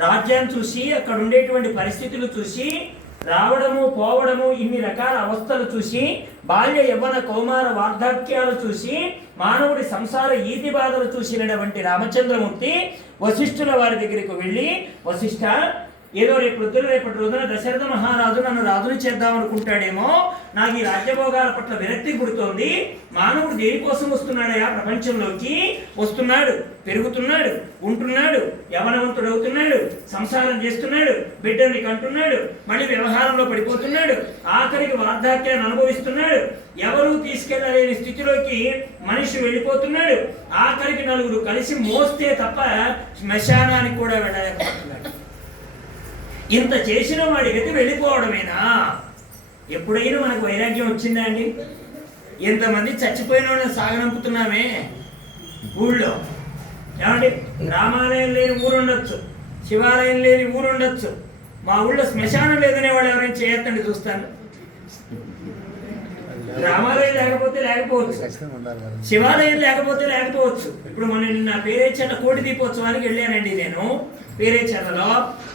రాజ్యాన్ని చూసి అక్కడ ఉండేటువంటి పరిస్థితులు చూసి రావడము పోవడము ఇన్ని రకాల అవస్థలు చూసి బాల్య యవ్వన కౌమార వార్ధక్యాలు చూసి మానవుడి సంసార ఈతి బాధలు చూసినటువంటి రామచంద్రమూర్తి వశిష్ఠుల వారి దగ్గరికి వెళ్ళి, వశిష్ఠ, ఏదో రేపటి రోజున దశరథ మహారాజు నన్ను రాజుని చేద్దాం అనుకుంటాడేమో, నాకు ఈ రాజ్యభోగాల పట్ల విరక్తి పుడుతోంది. మానవుడు దేనికోసం వస్తున్నాడయా ప్రపంచంలోకి? వస్తున్నాడు, పెరుగుతున్నాడు, ఉంటున్నాడు, యవనవంతుడు అవుతున్నాడు, సంసారం చేస్తున్నాడు, బిడ్డల్ని కంటున్నాడు, మళ్ళీ వ్యవహారంలో పడిపోతున్నాడు, ఆఖరికి వార్ధక్యాన్ని అనుభవిస్తున్నాడు, ఎవరూ తీసుకెళ్ళలేని స్థితిలోకి మనిషి వెళ్ళిపోతున్నాడు, ఆఖరికి నలుగురు కలిసి మోస్తే తప్ప శ్మశానానికి కూడా వెళ్ళలేకపోతున్నాడు. ఇంత చేసిన వాడి గతి వెళ్ళిపోవడమేనా? ఎప్పుడైనా మనకు వైరాగ్యం వచ్చిందా అండి? ఎంతమంది చచ్చిపోయిన వాళ్ళని సాగనంపుతున్నామే ఊళ్ళో. ఏమండి, రామాలయం లేని ఊరు ఉండొచ్చు, శివాలయం లేని ఊరు ఉండొచ్చు, మా ఊళ్ళో శ్మశానం లేదనే వాళ్ళు ఎవరైనా చేయొద్దండి చూస్తాను. రామాలయం లేకపోతే లేకపోవచ్చు, శివాలయం లేకపోతే లేకపోవచ్చు. ఇప్పుడు నిన్న పేరేచర్ల కోటి దీపోత్సవానికి వెళ్ళానండి నేను. పేరేచర్లలో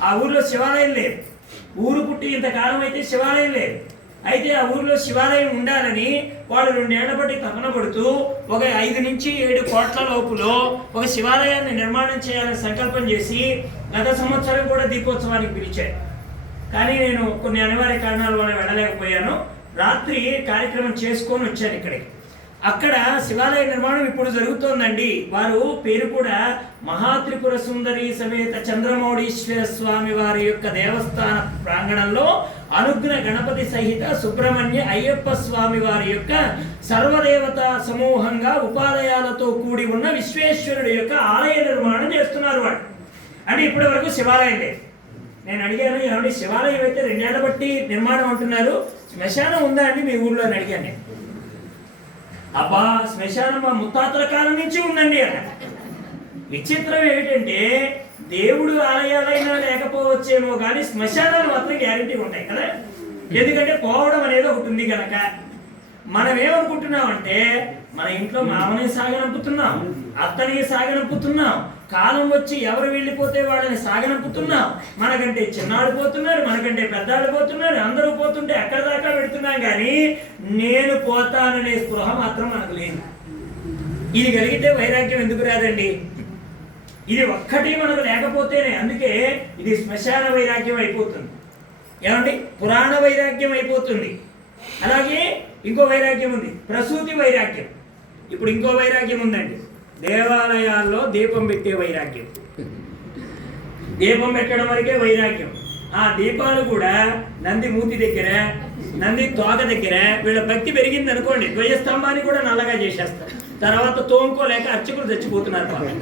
ఆ ఊర్లో శివాలయం లేదు. ఊరు పుట్టి ఇంతకాలం అయితే శివాలయం లేదు. అయితే ఆ ఊర్లో శివాలయం ఉండాలని వాళ్ళు 2 ఏళ్ల బట్టి తపన పడుతూ ఒక 5 నుంచి 7 కోట్ల లోపులో ఒక శివాలయాన్ని నిర్మాణం చేయాలని సంకల్పం చేసి గత సంవత్సరం కూడా దీపోత్సవానికి పిలిచారు. కానీ నేను కొన్ని అనివార్య కారణాల వల్ల వెళ్ళలేకపోయాను. రాత్రి కార్యక్రమం చేసుకొని వచ్చాను ఇక్కడికి. అక్కడ శివాలయ నిర్మాణం ఇప్పుడు జరుగుతోందండి. వారు పేరు కూడా మహాత్రిపుర సుందరి సమేత చంద్రమౌళీశ్వర స్వామి వారి యొక్క దేవస్థాన ప్రాంగణంలో అనుగ్న గణపతి సహిత సుబ్రహ్మణ్య అయ్యప్ప స్వామి వారి యొక్క సర్వదేవత సమూహంగా ఉపాలయాలతో కూడి ఉన్న విశ్వేశ్వరుడి యొక్క ఆలయ నిర్మాణం చేస్తున్నారు వాళ్ళు. అంటే ఇప్పటి వరకు శివాలయం లేదు. నేను అడిగాను, ఏమంటే శివాలయం అయితే 2 ఏళ్ల బట్టి నిర్మాణం అంటున్నారు, శ్మశానం ఉందా అండి మీ ఊళ్ళో అని అడిగాను నేను. అబ్బా, శ్మశానం మా ముత్తాతల కాలం నుంచి ఉందండి అన్న. విచిత్రం ఏమిటంటే దేవుడు ఆలయాలైనా లేకపోవచ్చేమో కానీ శ్మశానాలు మాత్రం గ్యారెంటీ ఉంటాయి కదా. ఎందుకంటే పోవడం అనేది ఒకటి ఉంది కనుక. మనం ఏమనుకుంటున్నామంటే మన ఇంట్లో మామని సాగనంపుతున్నాం, అత్తని సాగనంపుతున్నాం, కాలం వచ్చి ఎవరు వెళ్ళిపోతే వాళ్ళని సాగనంపుతున్నాం, మనకంటే చిన్నాడు పోతున్నారు, మనకంటే పెద్దాడు పోతున్నారు, అందరూ పోతుంటే అక్కడ దాకా పెడుతున్నాం. కానీ నేను పోతాననే స్పృహ మాత్రం మనకు లేదు. ఇది కలిగితే వైరాగ్యం ఎందుకు రాదండి? ఇది ఒక్కటి మనకు లేకపోతేనే. అందుకే ఇది శ్మశాన వైరాగ్యం అయిపోతుంది. ఏమండి, పురాణ వైరాగ్యం అయిపోతుంది. అలాగే ఇంకో వైరాగ్యం ఉంది, ప్రసూతి వైరాగ్యం. ఇప్పుడు ఇంకో వైరాగ్యం ఉందండి, దేవాలయాల్లో దీపం పెట్టే వైరాగ్యం. దీపం పెట్టడం వరకే వైరాగ్యం. ఆ దీపాలు కూడా నంది మూతి దగ్గర, నంది తోక దగ్గర వీళ్ళ భక్తి పెరిగింది అనుకోండి, ధ్వజస్తంభాన్ని కూడా నల్లగా చేసేస్తారు. తర్వాత తోముకోలేక అర్చకులు చచ్చిపోతున్నారు పాపం.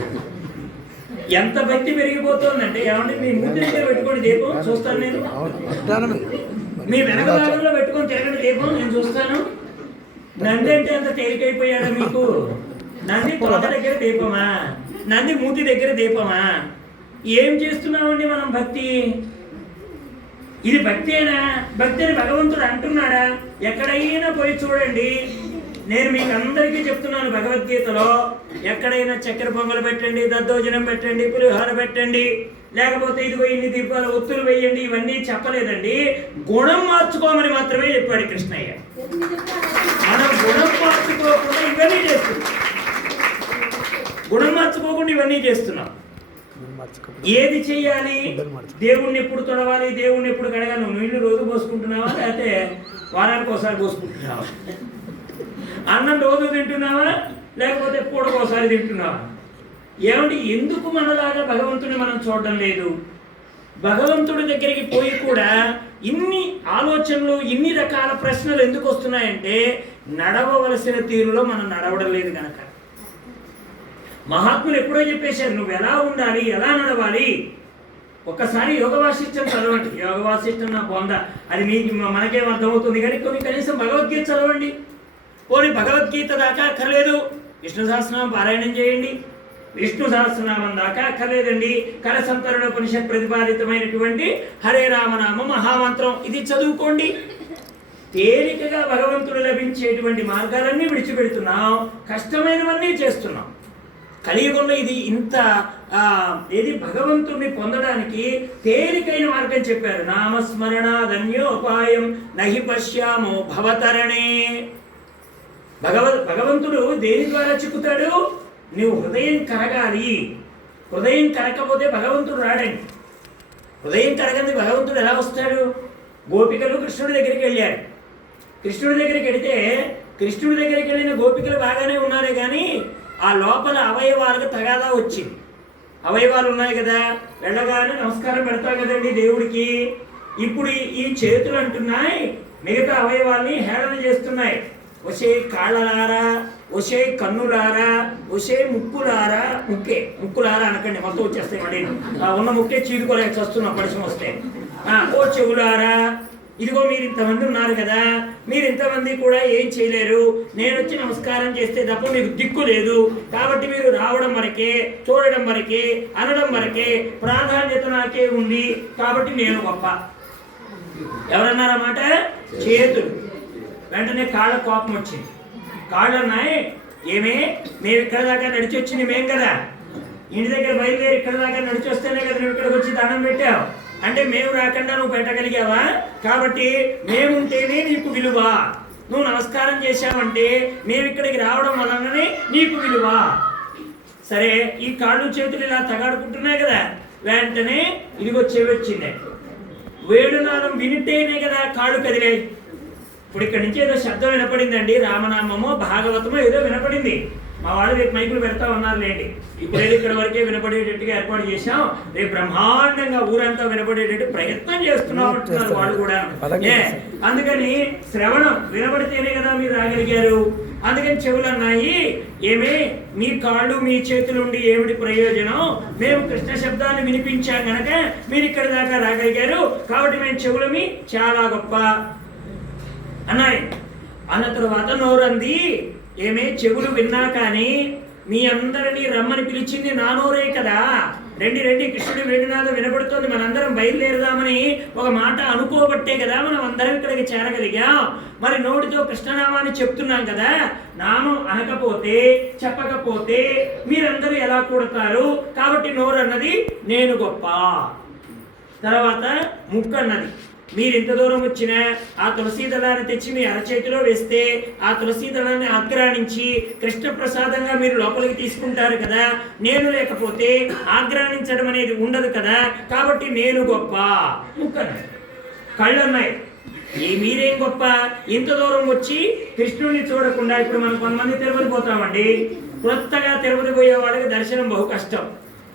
ఎంత భక్తి పెరిగిపోతుందంటే, ఏమంటే మీ మూతి దగ్గర పెట్టుకోండి దీపం, చూస్తాను నేను. మీ వెనక భాగంలో పెట్టుకొని తిరగండి దీపం, నేను చూస్తాను. నంది అంటే అంత తేలికైపోయాడు మీకు? నంది తోట దగ్గర దీపమా? నంది మూతి దగ్గర దీపమా? ఏం చేస్తున్నామండి మనం భక్తి? ఇది భక్తేనా? భక్తి అని భగవంతుడు అంటున్నాడా? ఎక్కడైనా పోయి చూడండి. నేను మీకు అందరికీ చెప్తున్నాను, భగవద్గీతలో ఎక్కడైనా చక్కెర పొంగలు పెట్టండి, దద్దోజనం పెట్టండి, పులిహోర పెట్టండి, లేకపోతే ఇదిగో ఇన్ని దీపాలు ఒత్తులు వేయండి, ఇవన్నీ చెప్పలేదండి. గుణం మార్చుకోమని మాత్రమే చెప్పాడు కృష్ణయ్య. మనం గుణం మార్చుకోకుండా ఇవన్నీ చేస్తున్నాం. గుణం మార్చుకోకుండా ఇవన్నీ చేస్తున్నాం. ఏది చెయ్యాలి? దేవుణ్ణి ఎప్పుడు తొడవాలి, దేవుణ్ణి ఎప్పుడు కడగాలి? నువ్వు నీళ్లు రోజు పోసుకుంటున్నావా, లేకపోతే వారానికి ఒకసారి పోసుకుంటున్నావా? అన్నం రోజు తింటున్నావా, లేకపోతే పూటకోసారి తింటున్నావా? ఏమంటే ఎందుకు మనలాగా భగవంతుని మనం చూడడం లేదు? భగవంతుడి దగ్గరికి పోయి కూడా ఇన్ని ఆలోచనలు, ఇన్ని రకాల ప్రశ్నలు ఎందుకు వస్తున్నాయంటే నడవవలసిన తీరులో మనం నడవడం లేదు కనుక. మహాత్ములు ఎప్పుడో చెప్పేశారు, నువ్వు ఎలా ఉండాలి, ఎలా నడవాలి. ఒక్కసారి యోగ వాసిష్టం చదవండి. యోగ వాసిష్టం నా పొంద, అది మీకు మనకేం అర్థమవుతుంది కానీ కనీసం భగవద్గీత చదవండి. పోనీ భగవద్గీత దాకా అక్కర్లేదు, విష్ణు సహస్రనామం పారాయణం చేయండి. విష్ణు సహస్రనామం దాకా అక్కర్లేదండి, కరసంతరణోపనిషత్ ప్రతిపాదితమైనటువంటి హరే రామనామ మహామంత్రం ఇది చదువుకోండి. తేలికగా భగవంతుడు లభించేటువంటి మార్గాలన్నీ విడిచిపెడుతున్నాం, కష్టమైనవన్నీ చేస్తున్నాం. కలియుగంలో ఇది ఇంత ఏది భగవంతుణ్ణి పొందడానికి తేలికైన మార్గం చెప్పారు. నామస్మరణ ధన్యోపాయం నహి పశ్యామో భవతరణే. భగవంతుడు దేని ద్వారా చిక్కుతాడు? నువ్వు హృదయం కరగాలి. హృదయం కరగకపోతే భగవంతుడు రాడండి. హృదయం కరగంది భగవంతుడు ఎలా వస్తాడు? గోపికలు కృష్ణుడి దగ్గరికి వెళ్ళారు. కృష్ణుడి దగ్గరికి వెళితే కృష్ణుడి దగ్గరికి వెళ్ళిన గోపికలు బాగానే ఉన్నారే కానీ ఆ లోపల అవయవాలకు తగాదా వచ్చింది. అవయవాలు ఉన్నాయి కదా, వెళ్ళగానే నమస్కారం పెడతాం కదండి దేవుడికి. ఇప్పుడు ఈ చేతులు అంటున్నాయి మిగతా అవయవాల్ని హేళన చేస్తున్నాయి. ఒసే కాళ్ళలారా, ఒసే కన్నులారా, ఒసే ముక్కులారా. ముక్కులారా అనకండి, మొత్తం వచ్చేస్తాయి మళ్ళీ. ఉన్న ముక్కే చీరుకోలేక వస్తున్నాం పరిశ్రమ వస్తే. ఓ చెవులారా, ఇదిగో మీరు ఇంతమంది ఉన్నారు కదా, మీరు ఇంతమంది కూడా ఏం చేయలేరు. నేను వచ్చి నమస్కారం చేస్తే తప్ప మీకు దిక్కు లేదు. కాబట్టి మీరు రావడం వరకే, చూడడం వరకే, అనడం వరకే, ప్రాధాన్యత నాకే ఉంది. కాబట్టి నేను గొప్ప. ఎవరన్నారన్నమాట? చేతులు. వెంటనే కాళ్ళ కోపం వచ్చింది. కాళ్ళు అన్నాయి, ఏమే మేము ఇక్కడ దాకా నడిచి వచ్చింది మేం కదా, ఇంటి దగ్గర బయలుదేరి ఇక్కడ దాకా నడిచి వస్తేనే కదా నువ్వు ఇక్కడికి వచ్చి దండం పెట్టావు. అంటే మేము రాకుండా నువ్వు పెట్టగలిగావా? కాబట్టి మేముంటేనే నీకు విలువ. నువ్వు నమస్కారం చేశావంటే మేము ఇక్కడికి రావడం వలననే నీకు విలువ. సరే, ఈ కాళ్ళు చేతులు ఇలా తగాడుకుంటున్నాయి కదా, వెంటనే ఇదిగో చెవి వచ్చింది. వేణునాదం వినిటేనే కదా కాళ్ళు కదిలాయి. ఇప్పుడు ఇక్కడి నుంచి ఏదో శబ్దం వినపడిందండి, రామనామమో భాగవతమో ఏదో వినపడింది. మా వాళ్ళు రేపు మైకులు పెడతా ఉన్నారు లేండి. ఇప్పుడేదో ఇక్కడ వరకే వినపడేటట్టుగా ఏర్పాటు చేశాం, రేపు బ్రహ్మాండంగా ఊరంతా వినపడేటట్టు ప్రయత్నం చేస్తున్నాం అంటున్నారు వాళ్ళు కూడా. అందుకని శ్రవణం వినపడితేనే కదా మీరు రాగలిగారు. అందుకని చెవులు అన్నాయి, ఏమే మీ కాళ్ళు మీ చేతులుండి ఏమిటి ప్రయోజనం? మేము కృష్ణ శబ్దాన్ని వినిపించాం గనక మీరు ఇక్కడ దాకా రాగలిగారు. కాబట్టి మేము చెవులమి చాలా గొప్ప అన్నాయి. అన్న తర్వాత నోరంది, ఏమే చెవులు విన్నా కానీ మీ అందరినీ రమ్మని పిలిచింది నా నోరే కదా. రండి రండి, కృష్ణుడి వేణునాదం వినపడుతోంది, మనందరం బయలుదేరదామని ఒక మాట అనుకోబట్టే కదా మనం అందరం ఇక్కడికి చేరగలిగాం. మరి నోటితో కృష్ణనామాన్ని చెప్తున్నాం కదా, నామం అనకపోతే చెప్పకపోతే మీరందరూ ఎలా కూడతారు? కాబట్టి నోరు అన్నది నేను గొప్ప. తర్వాత ముక్కు అన్నది, మీరు ఇంత దూరం వచ్చిన ఆ తులసీ దళాన్ని తెచ్చి మీ అరచేతిలో వేస్తే ఆ తులసీ దళాన్ని ఆగ్రానించి కృష్ణ ప్రసాదంగా మీరు లోపలికి తీసుకుంటారు కదా. నేను లేకపోతే ఆగ్రానించడం అనేది ఉండదు కదా, కాబట్టి నేను గొప్ప. ముక్కన్నాయి. కళ్ళు ఉన్నాయి, మీరేం గొప్ప? ఇంత దూరం వచ్చి కృష్ణుడిని చూడకుండా. ఇప్పుడు మనం కొంతమంది తిరుపతి పోతామండి, కొత్తగా తిరుపతి పోయే వాళ్ళకి దర్శనం బహు కష్టం.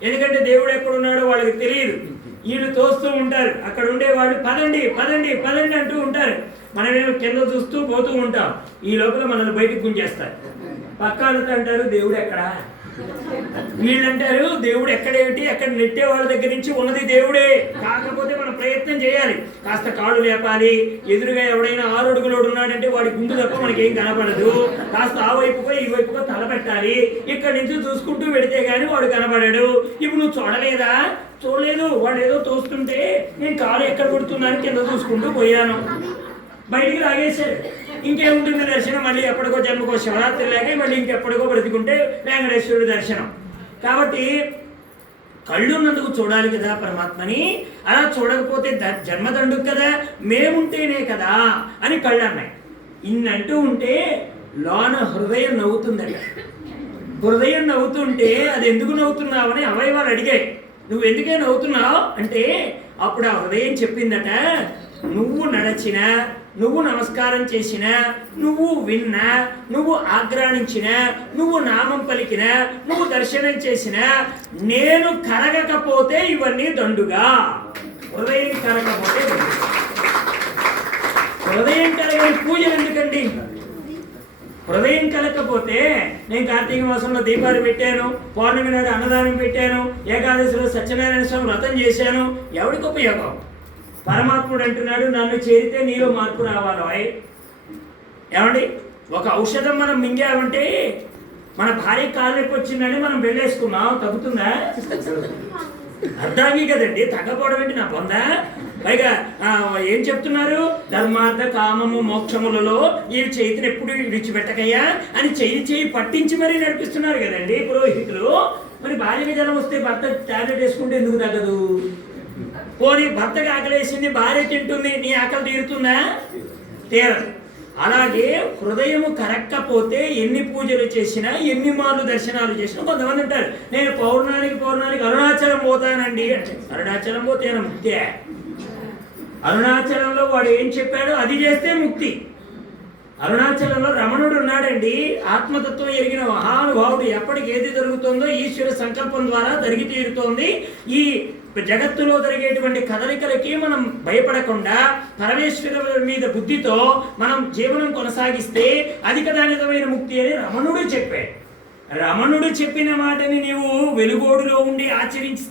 ఎందుకంటే దేవుడు ఎక్కడున్నాడో వాళ్ళకి తెలియదు. వీళ్ళు తోస్తూ ఉంటారు, అక్కడ ఉండేవాళ్ళు పదండి పదండి పదండి అంటూ ఉంటారు. మనమేమో కింద చూస్తూ పోతూ ఉంటాం. ఈ లోపల మనల్ని బయటకు గుంజేస్తారు. పక్కాలతో అంటారు దేవుడు ఎక్కడా, వీళ్ళంటారు దేవుడు ఎక్కడేమిటి, అక్కడ నెట్టే వాళ్ళ దగ్గర నుంచి ఉన్నది దేవుడే. కాకపోతే మనం ప్రయత్నం చేయాలి, కాస్త కాళ్ళు లేపాలి. ఎదురుగా ఎవడైనా 6 అడుగులోడు ఉన్నాడంటే వాడి గుండు తప్ప మనకేం కనపడదు. కాస్త ఆ వైపుకో ఈ వైపుకో తల పెట్టాలి. ఇక్కడి నుంచి చూసుకుంటూ పెడితే గానీ వాడు కనపడాడు. ఇప్పుడు నువ్వు చూడలేదా? చూడలేదు. వాడు ఏదో తోస్తుంటే నేను కాలు ఎక్కడ కొడుతున్నాను కింద చూసుకుంటూ పోయాను, బయటికి లాగేశారు. ఇంకేముంటుంది దర్శనం? మళ్ళీ ఎప్పటికో జన్మకో శివరాత్రి లేక మళ్ళీ ఇంకెప్పటికో బ్రతికుంటే వెంకటేశ్వరుడి దర్శనం. కాబట్టి కళ్ళు ఉన్నందుకు చూడాలి కదా పరమాత్మని. అలా చూడకపోతే జన్మదండుకు కదా, మేముంటేనే కదా అని కళ్ళు అన్నాయి. ఇన్నంటూ ఉంటే లోన హృదయం నవ్వుతుందట. హృదయం నవ్వుతుంటే అది ఎందుకు నవ్వుతున్నావని అవయవాలు అడిగాయి. నువ్వు ఎందుకే నవ్వుతున్నావు అంటే అప్పుడు ఆ హృదయం చెప్పిందట, నువ్వు నడచినా, నువ్వు నమస్కారం చేసినా, నువ్వు విన్నా, నువ్వు ఆగ్రానించినా, నువ్వు నామం పలికినా, నువ్వు దర్శనం చేసినా, నేను కరగకపోతే ఇవన్నీ దండుగా. హృదయం కరగకపోతే హృదయం కరగని పూజలు ఎందుకండి? హృదయం కలగకపోతే నేను కార్తీక మాసంలో దీపాలు పెట్టాను, పౌర్ణమి నాడు అన్నదానం పెట్టాను, ఏకాదశిలో సత్యనారాయణ స్వామి వ్రతం చేశాను, ఎవరికి ఉపయోగం? పరమాత్ముడు అంటున్నాడు, నన్ను చేరితే నీలో మార్పు రావాలి. ఏమండి, ఒక ఔషధం మనం మింగామంటే మన భార్య కాలు నొప్పి వచ్చిందని మనం వెళ్ళేసుకున్నాం, తగ్గుతుందా? అర్థాంగి కదండి, తగ్గపోవడం ఏంటి నా పొందా? పైగా ఏం చెప్తున్నారు? ధర్మార్థ కామము మోక్షములలో ఈ చేతిని ఎప్పుడు విడిచిపెట్టకయ్యా అని చెయ్యి పట్టించి మరీ నడిపిస్తున్నారు కదండి పురోహితులు. మరి భార్యకి జ్వరం వస్తే భర్త టాబ్లెట్ వేసుకుంటే ఎందుకు తగ్గదు? పోనీ భర్తకి ఆకలేసింది, భార్య తింటుంది, నీ ఆకలి తీరుతుందా? తీరదు. అలాగే హృదయము కరక్కపోతే ఎన్ని పూజలు చేసినా, ఎన్ని మార్లు దర్శనాలు చేసినా, కొంతమంది ఉంటారు నేను పౌర్ణానికి అరుణాచలం పోతానండి అంటే, అరుణాచలం పోతే ముక్తే? అరుణాచలంలో వాడు ఏం చెప్పాడో అది చేస్తే ముక్తి. అరుణాచలంలో రమణుడు ఉన్నాడండి, ఆత్మతత్వం ఎరిగిన మహానుభావుడు. ఎప్పటికి ఏది జరుగుతుందో ఈశ్వర సంకల్పం ద్వారా జరిగి తీరుతోంది. ఈ జగత్తులో జరిగేటువంటి కదలికలకి మనం భయపడకుండా పరమేశ్వర మీద బుద్ధితో మనం జీవనం కొనసాగిస్తే అధికదానితమైన ముక్తి అని రమణుడు చెప్పాడు. రమణుడు చెప్పిన మాటని నీవు వెలుగోడులో ఉండి ఆచరిస్తే